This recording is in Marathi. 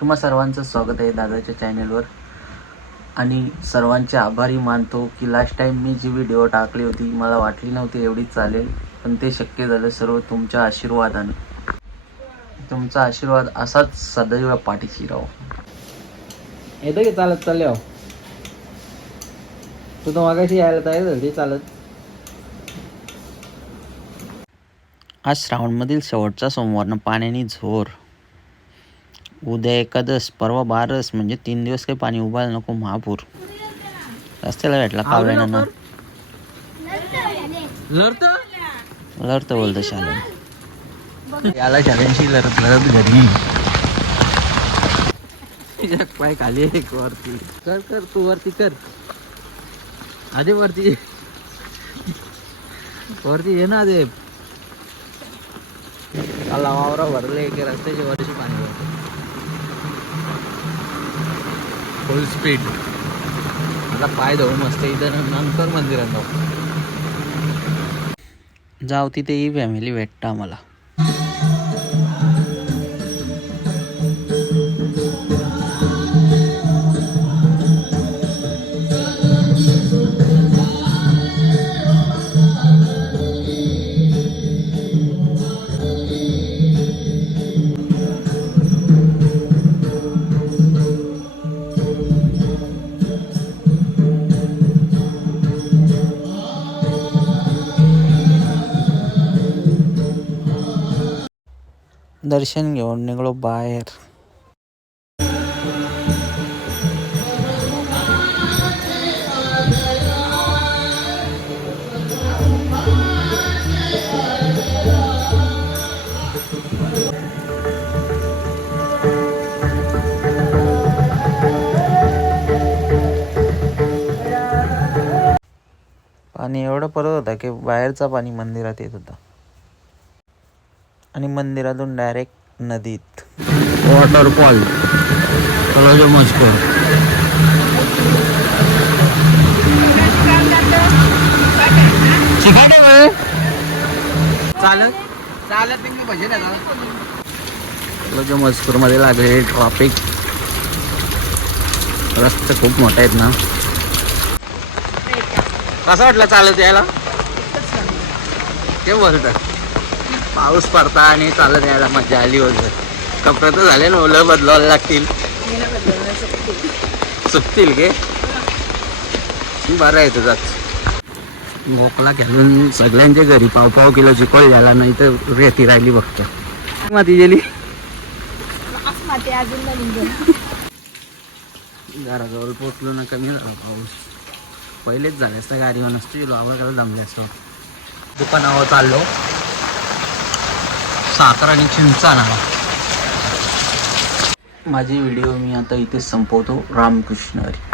तुम्हा सर्वांचं स्वागत आहे दादाच्या चॅनेलवर आणि सर्वांचे आभारी मानतो की लास्ट टाइम मी जी व्हिडिओ टाकली होती मला वाटली नव्हती एवढी चालेल पण ते शक्य झालं सर्व तुमच्या आशीर्वादाने. तुमचा आशीर्वाद असाच सदैव पाठीशी राहो. येतं की चालत चालले हो? तू तर मागाशी यायला तयार झाली चालत. आज श्रावणमधील शेवटचा सोमवारनं पाण्याने झोर. उद्या एकादश परवा बारस म्हणजे तीन दिवस काही पाणी उभायला नको महापूर. रस्त्याला भेटला कावळ्यानं लढतं? बोलतं शालेन याला शालेनशी लढत लढत घरी पाय खाली एक वरती. कर कर तू वरती कर. आधी वरती. वरती ये ना आधी. काला वावरा भरले की रस्त्याच्या वरची पाणी भरते. फुल स्पीड आता पाय धुवून मस्त इथं नंतर मंदिरात जाऊ. जाऊ तिथे ही फॅमिली भेटतं आम्हाला. दर्शन घेऊन निघलो बाहेर. पाणी एवढं परत होता की बाहेरचा पाणी मंदिरात येत होता. आणि मंदिरातून डायरेक्ट नदीत. वॉटरफॉल चला जो मजकूर चालत चालत भजन मजकूरमध्ये लागले ट्रॉफिक रस्ते खूप मोठे आहेत ना. कसं वाटलं चालत यायला? ते बोलतात पाऊस पडता आणि चालत यायला मजा आली होती कपडे तर झाले ना ओलं बदलावं लागतील. सुकतील गे बरं आहे तुझाच भोकला घालून सगळ्यांच्या घरी पाव पाव किलो चिकोळ झाला नाही तर रेती राहिली बघतो माती गेली? घराजवळ पोचलो ना कमी झाला पाऊस. पहिलेच झाले असतं गाडीवर नसते आवाजाला जमले असतो. दुकानावर चाललो. साखर आणि चिंचा ना माझे व्हिडिओ मी आता इथे संपवतो. रामकृष्ण हरी.